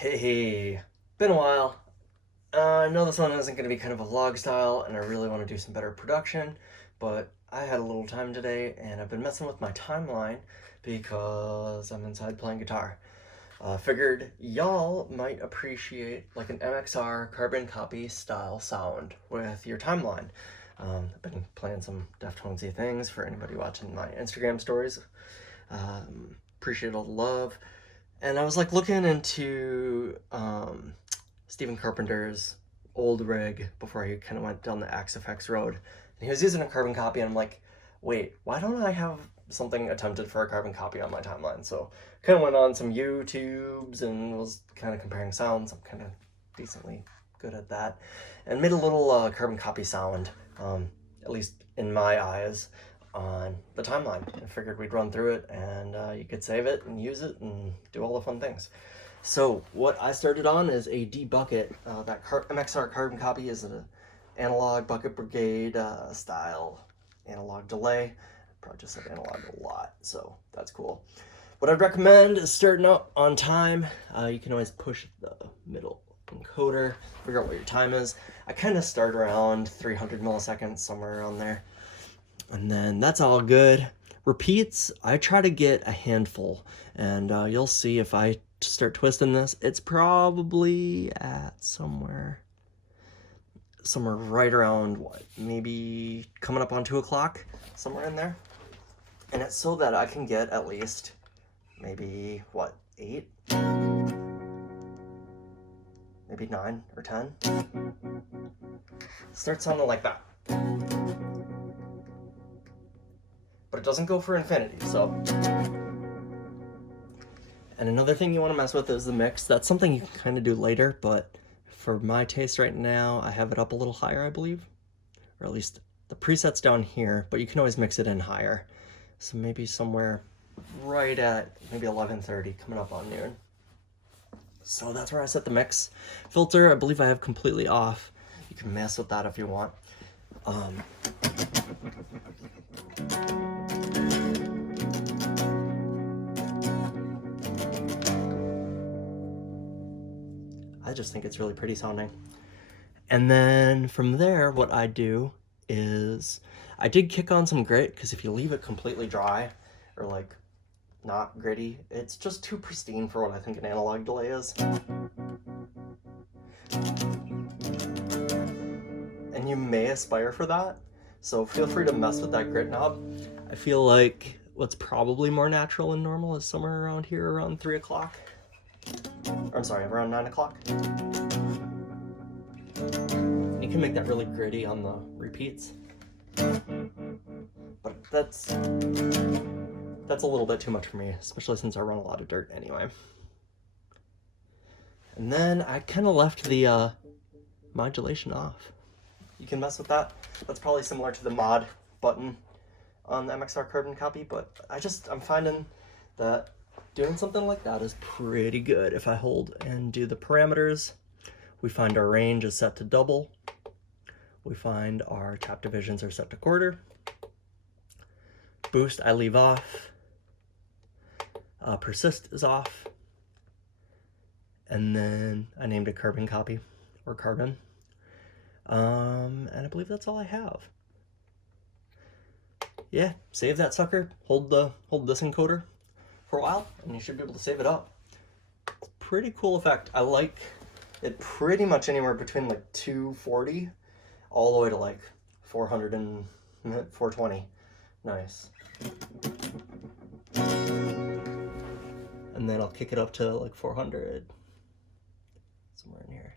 Hey, been a while. I know this one isn't going to be kind of a vlog style, and I really want to do some better production, but I had a little time today, and I've been messing with my timeline because I'm inside playing guitar. Figured y'all might appreciate like an MXR carbon copy style sound with your timeline. I've been playing some Deftonesy things for anybody watching my Instagram stories. Appreciate all the love. And I was like looking into Stephen Carpenter's old rig before he kind of went down the Axe FX road. And he was using a carbon copy, and I'm like, wait, why don't I have something attempted for a carbon copy on my timeline? So kind of went on some YouTubes and was kind of comparing sounds. I'm kind of decently good at that. And made a little carbon copy sound, at least in my eyes, on the timeline. I figured we'd run through it, and you could save it and use it and do all the fun things. So what I started on is a D bucket. That MXR carbon copy is an analog bucket brigade style analog delay. Probably just said analog a lot, so that's cool. What I'd recommend is starting out on time. You can always push the middle encoder, figure out what your time is. I kind of start around 300 milliseconds, somewhere around there. And then that's all good. Repeats, I try to get a handful, and you'll see if I start twisting this, it's probably at somewhere right around what, maybe coming up on 2 o'clock, somewhere in there. And it's so that I can get at least maybe what, 8, maybe 9 or 10. Start sounding like that. But it doesn't go for infinity, so. And another thing you want to mess with is the mix. That's something you can kind of do later, but for my taste right now, I have it up a little higher, I believe. Or at least the preset's down here, but you can always mix it in higher. So maybe somewhere right at maybe 11:30, coming up on noon. So that's where I set the mix. Filter, I believe I have completely off. You can mess with that if you want. I just think it's really pretty sounding. And then from there, what I do is I did kick on some grit, because if you leave it completely dry or like not gritty, it's just too pristine for what I think an analog delay is. And you may aspire for that, so feel free to mess with that grit knob. I feel like what's probably more natural and normal is somewhere around here, around 3 o'clock. I'm sorry, around 9 o'clock. You can make that really gritty on the repeats. But that's a little bit too much for me, especially since I run a lot of dirt anyway. And then I kind of left the modulation off. You can mess with that. That's probably similar to the mod button on the MXR carbon copy, but I'm finding that doing something like that is pretty good. If I hold and do the parameters, we find our range is set to double. We find our tap divisions are set to quarter. Boost I leave off. Persist is off. And then I named it carbon copy or carbon. And I believe that's all I have. Yeah, save that sucker. Hold this encoder for a while, and you should be able to save it up. It's a pretty cool effect. I like it pretty much anywhere between like 240 all the way to like 400 and 420. Nice. And then I'll kick it up to like 400, somewhere in here.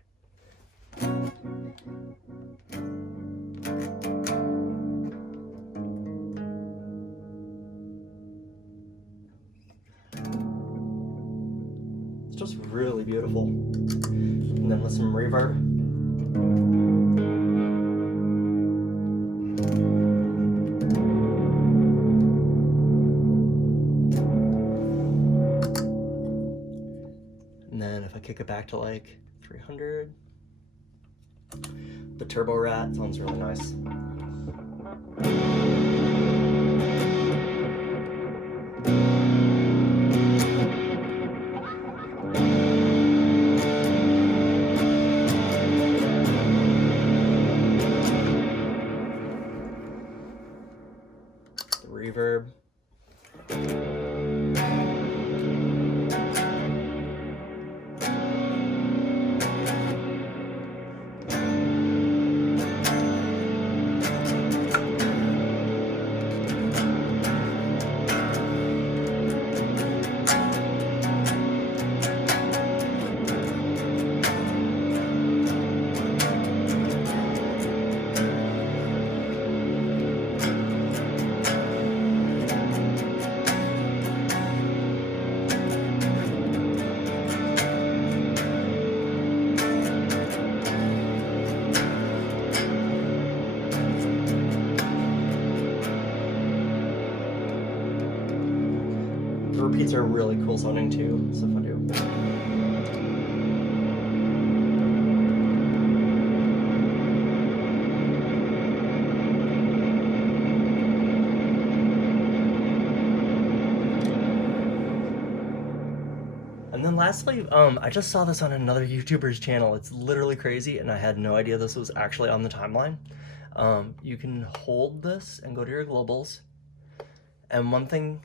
It's just really beautiful. And then with some reverb. And then if I kick it back to like 300, the Turbo Rat sounds really nice. Those are really cool sounding too, so if I do. And then lastly, I just saw this on another YouTuber's channel. It's literally crazy, and I had no idea this was actually on the timeline. You can hold this and go to your globals. And one thing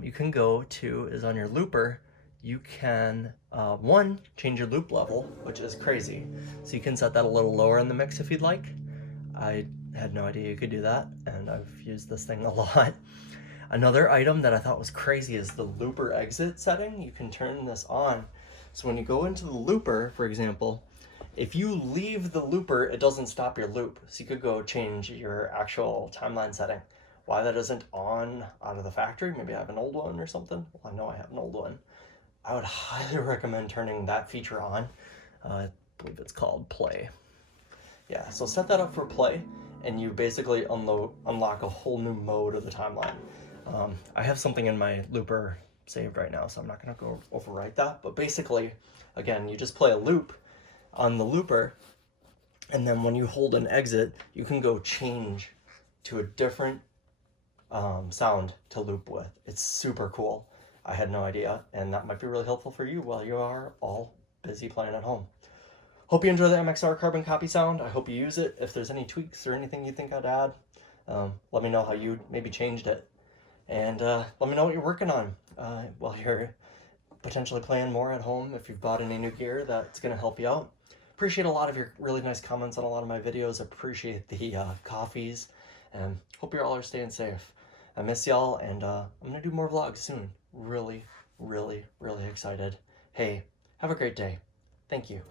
you can go to is on your looper, you can, one, change your loop level, which is crazy. So you can set that a little lower in the mix if you'd like. I had no idea you could do that, and I've used this thing a lot. Another item that I thought was crazy is the looper exit setting. You can turn this on. So when you go into the looper, for example, if you leave the looper, it doesn't stop your loop. So you could go change your actual timeline setting. Why that isn't on out of the factory, maybe I have an old one or something. Well, I know I have an old one. I would highly recommend turning that feature on. I believe it's called play. Yeah, so set that up for play, and you basically unlock a whole new mode of the timeline. I have something in my looper saved right now, so I'm not going to go overwrite that. But basically, again, you just play a loop on the looper, and then when you hold an exit, you can go change to a different sound to loop with. It's super cool. I had no idea, and that might be really helpful for you while you are all busy playing at home. Hope you enjoy the MXR carbon copy sound. I hope you use it. If there's any tweaks or anything you think I'd add, let me know how you maybe changed it. And let me know what you're working on while you're potentially playing more at home. If you've bought any new gear, that's going to help you out. Appreciate a lot of your really nice comments on a lot of my videos. Appreciate the coffees, and hope you all are staying safe. I miss y'all, and I'm going to do more vlogs soon. Really, really, really excited. Hey, have a great day. Thank you.